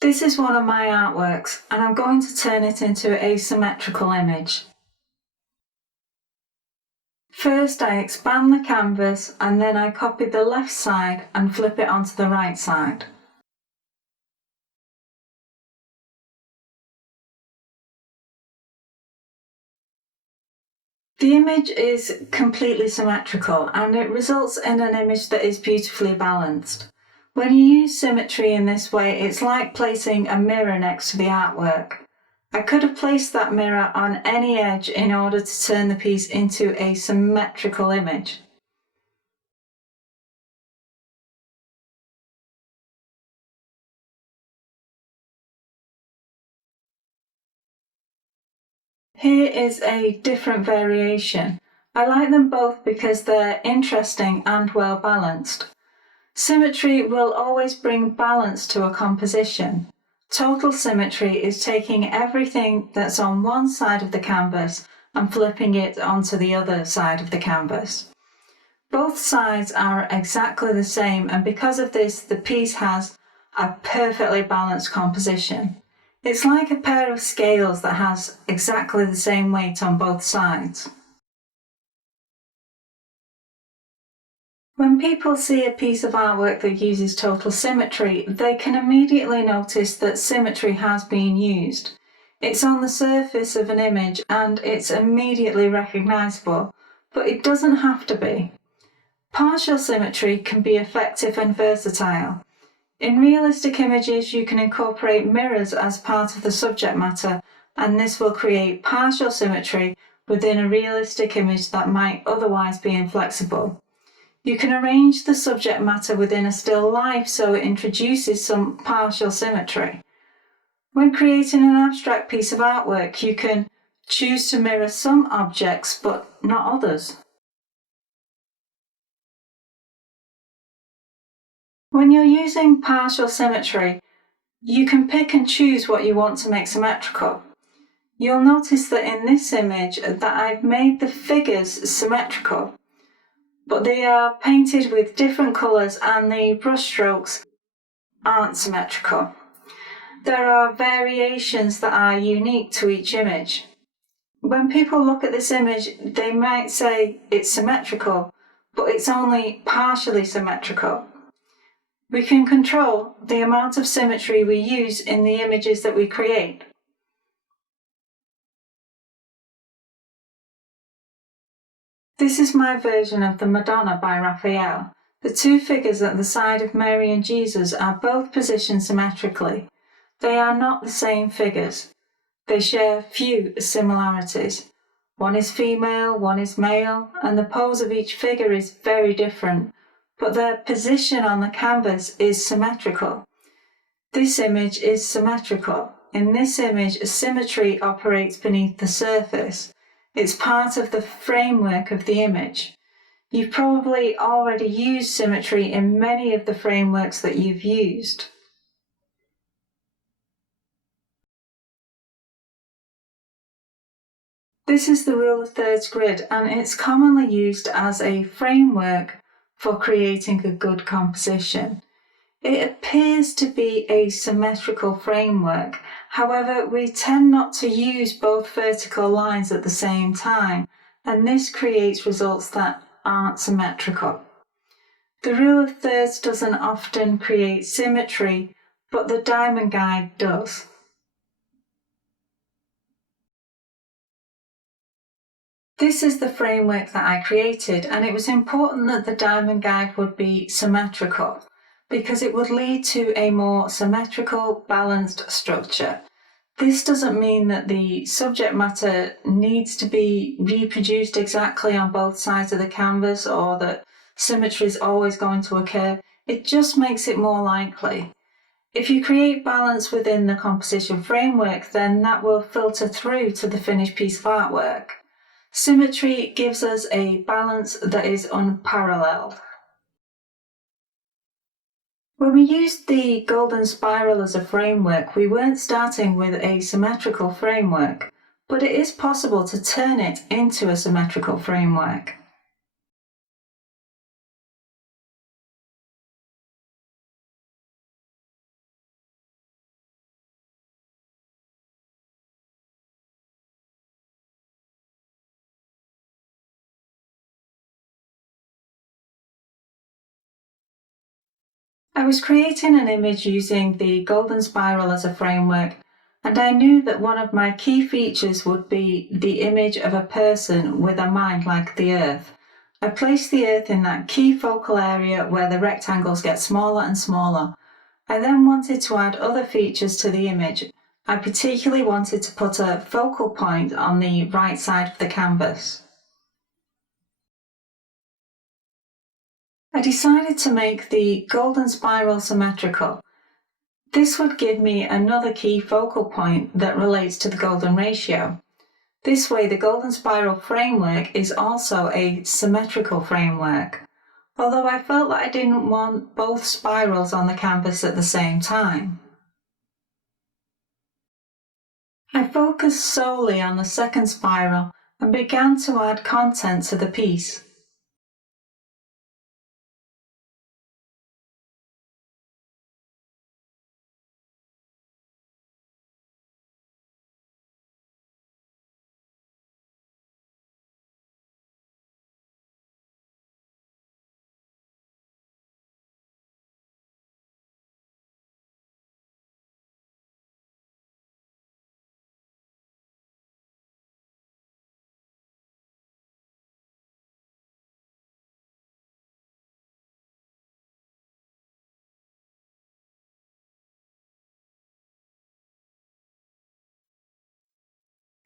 This is one of my artworks, and I'm going to turn it into a symmetrical image. First, I expand the canvas and then I copy the left side and flip it onto the right side. The image is completely symmetrical and it results in an image that is beautifully balanced. When you use symmetry in this way, it's like placing a mirror next to the artwork. I could have placed that mirror on any edge in order to turn the piece into a symmetrical image. Here is a different variation. I like them both because they're interesting and well balanced. Symmetry will always bring balance to a composition. Total symmetry is taking everything that's on one side of the canvas and flipping it onto the other side of the canvas. Both sides are exactly the same, and because of this, the piece has a perfectly balanced composition. It's like a pair of scales that has exactly the same weight on both sides. When people see a piece of artwork that uses total symmetry, they can immediately notice that symmetry has been used. It's on the surface of an image and it's immediately recognisable, but it doesn't have to be. Partial symmetry can be effective and versatile. In realistic images, you can incorporate mirrors as part of the subject matter, and this will create partial symmetry within a realistic image that might otherwise be inflexible. You can arrange the subject matter within a still life so it introduces some partial symmetry. When creating an abstract piece of artwork, you can choose to mirror some objects but not others. When you're using partial symmetry, you can pick and choose what you want to make symmetrical. You'll notice that in this image that I've made the figures symmetrical, but they are painted with different colours and the brush strokes aren't symmetrical. There are variations that are unique to each image. When people look at this image, they might say it's symmetrical, but it's only partially symmetrical. We can control the amount of symmetry we use in the images that we create. This is my version of the Madonna by Raphael. The two figures at the side of Mary and Jesus are both positioned symmetrically. They are not the same figures. They share few similarities. One is female, one is male, and the pose of each figure is very different, but their position on the canvas is symmetrical. This image is symmetrical. In this image, symmetry operates beneath the surface. It's part of the framework of the image. You've probably already used symmetry in many of the frameworks that you've used. This is the rule of thirds grid, and it's commonly used as a framework for creating a good composition. It appears to be a symmetrical framework. However, we tend not to use both vertical lines at the same time, and this creates results that aren't symmetrical. The rule of thirds doesn't often create symmetry, but the diamond guide does. This is the framework that I created, and it was important that the diamond guide would be symmetrical because it would lead to a more symmetrical, balanced structure. This doesn't mean that the subject matter needs to be reproduced exactly on both sides of the canvas or that symmetry is always going to occur. It just makes it more likely. If you create balance within the composition framework, then that will filter through to the finished piece of artwork. Symmetry gives us a balance that is unparalleled. When we used the golden spiral as a framework, we weren't starting with a symmetrical framework, but it is possible to turn it into a symmetrical framework. I was creating an image using the golden spiral as a framework, and I knew that one of my key features would be the image of a person with a mind like the Earth. I placed the Earth in that key focal area where the rectangles get smaller and smaller. I then wanted to add other features to the image. I particularly wanted to put a focal point on the right side of the canvas. I decided to make the golden spiral symmetrical. This would give me another key focal point that relates to the golden ratio. This way, the golden spiral framework is also a symmetrical framework, although I felt that I didn't want both spirals on the canvas at the same time. I focused solely on the second spiral and began to add content to the piece.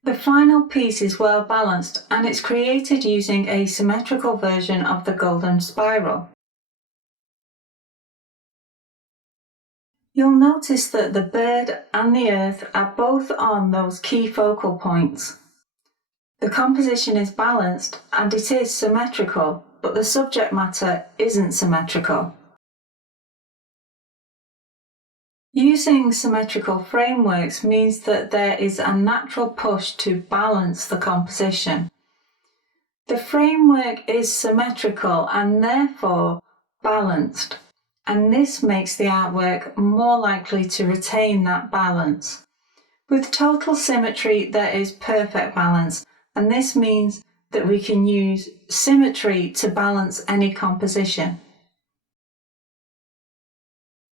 The final piece is well balanced, and it's created using a symmetrical version of the golden spiral. You'll notice that the bird and the earth are both on those key focal points. The composition is balanced and it is symmetrical, but the subject matter isn't symmetrical. Using symmetrical frameworks means that there is a natural push to balance the composition. The framework is symmetrical and therefore balanced, and this makes the artwork more likely to retain that balance. With total symmetry, there is perfect balance, and this means that we can use symmetry to balance any composition.